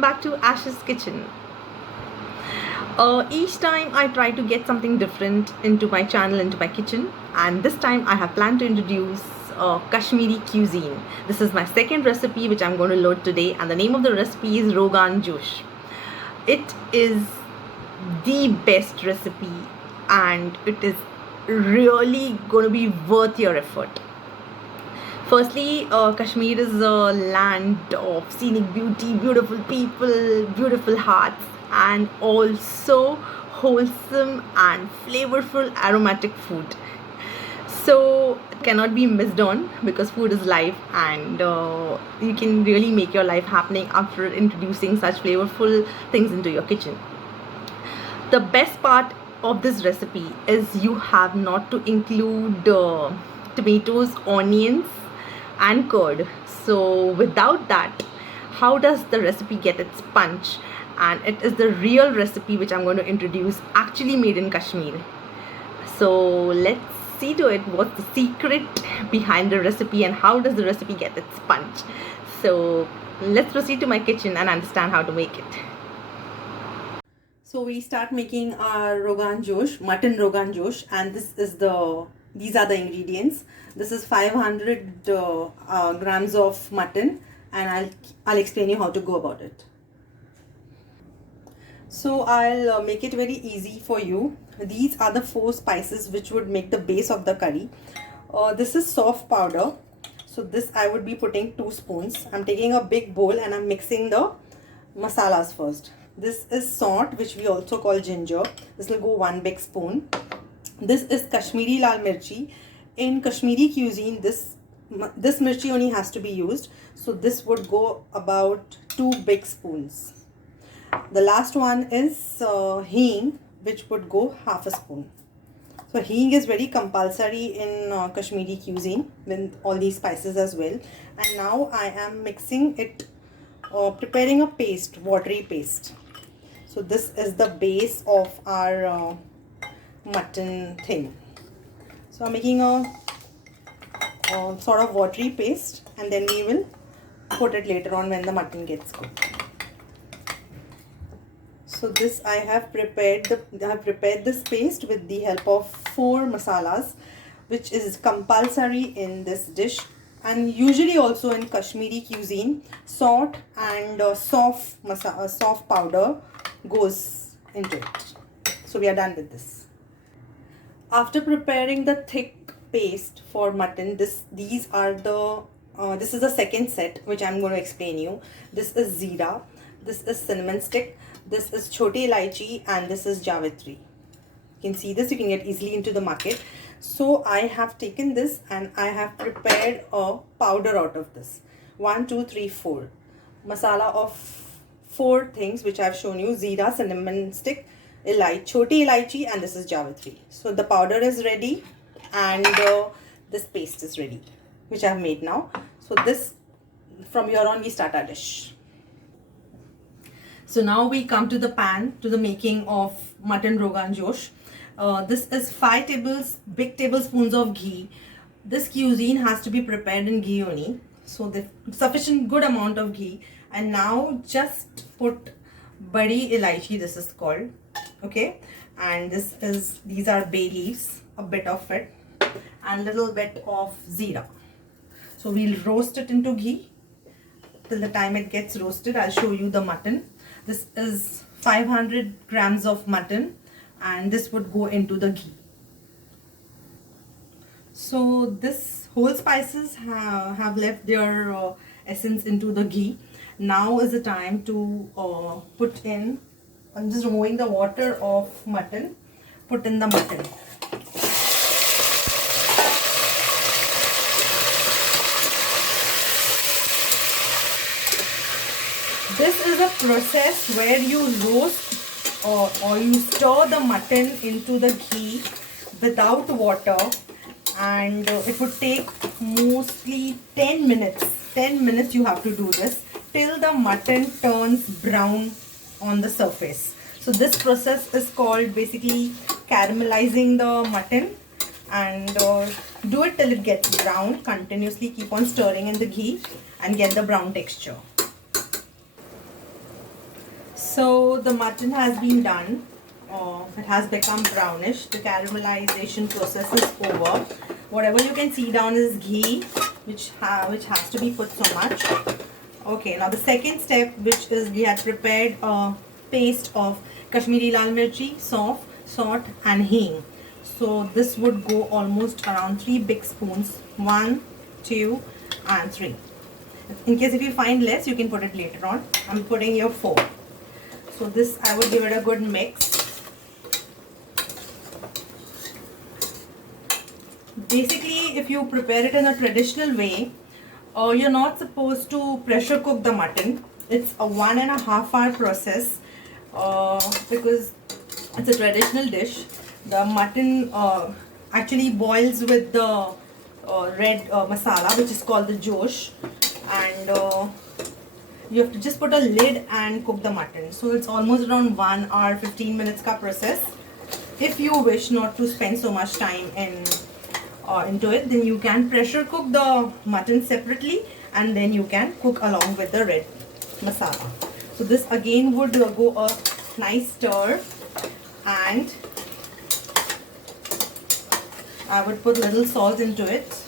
welcome back to Ash's Kitchen. Each time I try to get something different into my channel, into my kitchen, and this time I have planned to introduce Kashmiri cuisine. This is my second recipe which I'm going to load today, and the name of the recipe is Rogan Josh. It is the best recipe and it is really going to be worth your effort. Firstly, Kashmir is a land of scenic beauty, beautiful people, beautiful hearts, and also wholesome and flavorful aromatic food. So it cannot be missed on because food is life, and you can really make your life happening after introducing such flavorful things into your kitchen. The best part of this recipe is you have not to include tomatoes, onions, and curd. So without that, how does the recipe get its punch? And it is the real recipe which I'm going to introduce, actually made in Kashmir. So let's see to it what's the secret behind the recipe and how does the recipe get its punch. So let's proceed to my kitchen and understand how to make it. So we start making our Rogan Josh, mutton Rogan Josh, and these are the ingredients. This is 500 grams of mutton, and I'll explain you how to go about it. So I'll make it very easy for you. These are the 4 spices which would make the base of the curry. This is soft powder. So this I would be putting 2 spoons. I'm taking a big bowl and I'm mixing the masalas first. This is salt, which we also call ginger. This will go 1 big spoon. This is Kashmiri lal mirchi. In Kashmiri cuisine, this mirchi only has to be used. So this would go about 2 big spoons. The last one is hing, which would go half a spoon. So hing is very compulsory in Kashmiri cuisine with all these spices as well. And now I am mixing it, preparing a paste, watery paste. So this is the base of our mutton thing. So I'm making a sort of watery paste, and then we will put it later on when the mutton gets cooked. So this I have prepared this paste with the help of 4 masalas, which is compulsory in this dish, and usually also in Kashmiri cuisine. Salt and soft powder goes into it. So we are done with this. After preparing the thick paste for mutton, this is the second set which I'm going to explain you. This is zeera, this is cinnamon stick, this is choti elaichi, and this is javitri. You can see this, you can get easily into the market. So I have taken this and I have prepared a powder out of this. 1, 2, 3, 4 masala of 4 things which I have shown you: zeera, cinnamon stick, choti elaichi, and this is javitri. So the powder is ready and this paste is ready, which I have made now. So this, from here on, we start our dish. So now we come to the pan, to the making of mutton Rogan Josh. This is 5 big tablespoons of ghee. This cuisine has to be prepared in ghee only. So the sufficient good amount of ghee. And now just put badi elaichi, this is called. Okay. And these are bay leaves, a bit of it, and little bit of zeera. So we'll roast it into ghee. Till the time it gets roasted, I'll show you the mutton. This is 500 grams of mutton, and this would go into the ghee. So this whole spices have left their essence into the ghee. Now is the time to put in. I'm just removing the water of mutton. Put in the mutton. This is a process where you roast or you stir the mutton into the ghee without water, and it would take mostly 10 minutes. 10 minutes you have to do this till the mutton turns brown on the surface. So this process is called basically caramelizing the mutton, and do it till it gets brown. Continuously keep on stirring in the ghee and get the brown texture. So the mutton has been done. It has become brownish. The caramelization process is over. Whatever you can see down is ghee, which has to be put so much. Okay, now the second step, which is we had prepared a paste of Kashmiri lal mirchi, sauf, salt and hing. So this would go almost around 3 big spoons. 1, 2 and 3. In case if you find less, you can put it later on. I'm putting here 4. So this, I would give it a good mix. Basically, if you prepare it in a traditional way, you're not supposed to pressure cook the mutton. It's a 1.5 hour process because it's a traditional dish. The mutton actually boils with the red masala, which is called the josh, and you have to just put a lid and cook the mutton. So it's almost around 1 hour 15 minutes ka process. If you wish not to spend so much time into it, then you can pressure cook the mutton separately and then you can cook along with the red masala. So this again would go a nice stir, and I would put little salt into it.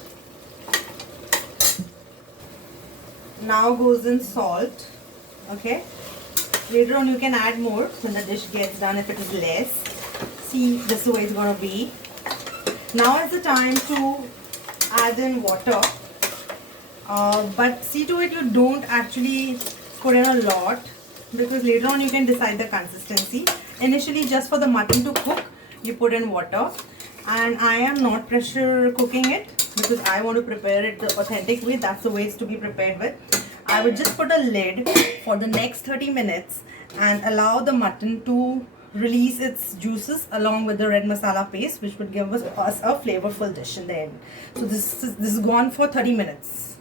Now goes in salt. Okay, later on you can add more when the dish gets done if it is less. See, this is the way it's gonna be. Now is the time to add in water, but see to it you don't actually put in a lot, because later on you can decide the consistency. Initially, just for the mutton to cook, you put in water, and I am not pressure cooking it because I want to prepare it the authentic way. That's the way it's to be prepared with. I would just put a lid for the next 30 minutes and allow the mutton to release its juices along with the red masala paste, which would give us a flavorful dish in the end. So this is gone for 30 minutes.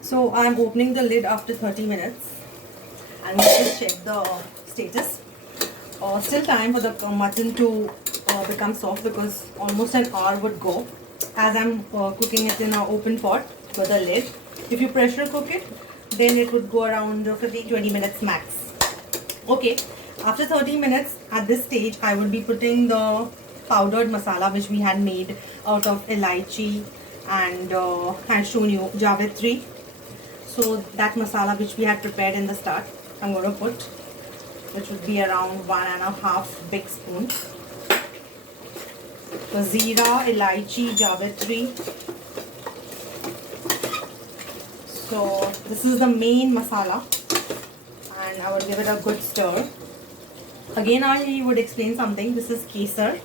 So I'm opening the lid after 30 minutes and we'll just check the status. Still time for the mutton to become soft, because almost an hour would go as I'm cooking it in an open pot with a lid. If you pressure cook it, then it would go around 15-20 minutes max. Okay, after 30 minutes, at this stage I would be putting the powdered masala which we had made out of elaichi and I had shown you Javitri. So that masala which we had prepared in the start, I'm going to put, which would be around 1.5 big spoons. The Zira, Elaichi, Javitri. So this is the main masala, and I will give it a good stir. Again, I would explain something. This is kesar,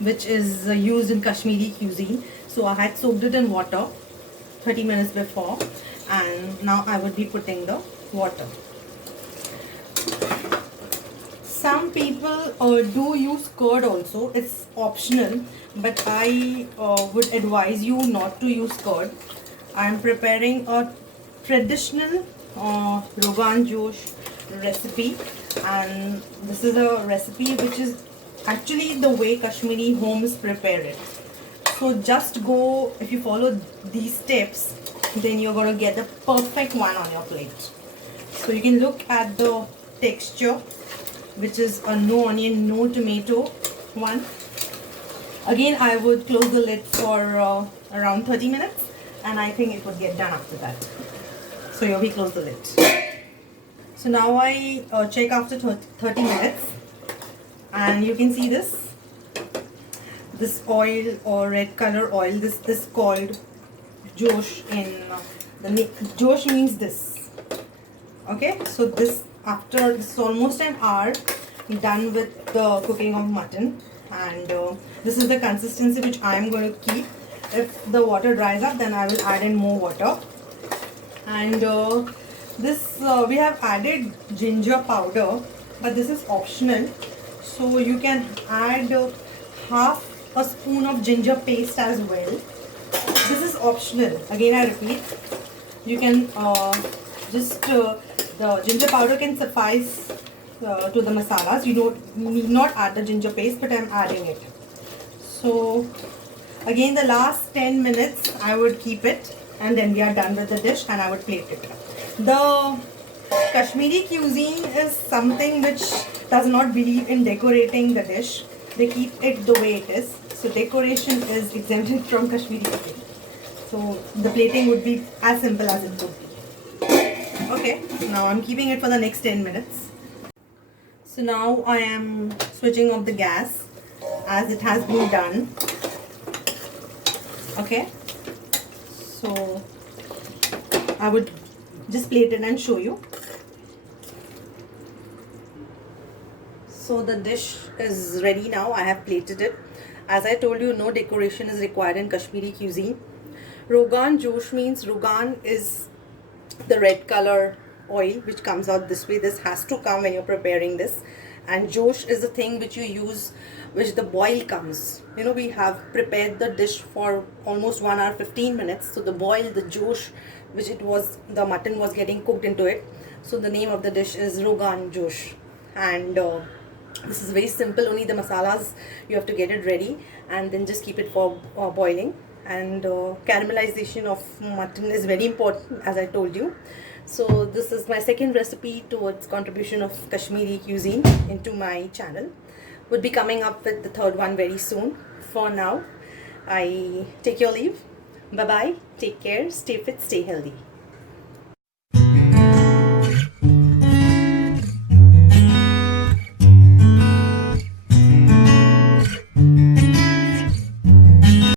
which is used in Kashmiri cuisine. So I had soaked it in water 30 minutes before, and now I would be putting the water. Some people do use curd also. It's optional, but I would advise you not to use curd. I am preparing a traditional Rogan Josh recipe, and this is a recipe which is actually the way Kashmiri homes prepare it. So just go, if you follow these steps, then you're going to get the perfect one on your plate. So you can look at the texture, which is a no onion, no tomato one. Again, I would close the lid for around 30 minutes, and I think it would get done after that. So here we close the lid. So now I check after 30 minutes, and you can see this oil or red color oil. This is called Josh. Josh means this. Okay, so this is almost an hour done with the cooking of mutton, and this is the consistency which I am going to keep. If the water dries up, then I will add in more water. And we have added ginger powder, but this is optional, so you can add half a spoon of ginger paste as well. This is optional. Again, I repeat, you can the ginger powder can suffice to the masalas. You don't need not add the ginger paste, but I'm adding it. So again, the last 10 minutes I would keep it, and then we are done with the dish, and I would plate it. The Kashmiri cuisine is something which does not believe in decorating the dish. They keep it the way it is. So decoration is exempted from Kashmiri cooking. So the plating would be as simple as it could be. Okay, now I'm keeping it for the next 10 minutes. So now I am switching off the gas as it has been done. Okay, so I would just plate it and show you. So the dish is ready now. I have plated it. As I told you, no decoration is required in Kashmiri cuisine. Rogan Josh means Rogan is the red color oil which comes out this way. This has to come when you're preparing this. And Josh is the thing which you use, which the boil comes. You know, we have prepared the dish for almost 1 hour 15 minutes. So the boil, the Josh, which it was, the mutton was getting cooked into it. So the name of the dish is Rogan Josh. And this is very simple. Only the masalas you have to get it ready, and then just keep it for boiling. And caramelization of mutton is very important, as I told you. So this is my second recipe towards contribution of Kashmiri cuisine into my channel. Would be coming up with the third one very soon. For now, I take your leave. Bye bye. Take care. Stay fit. Stay healthy.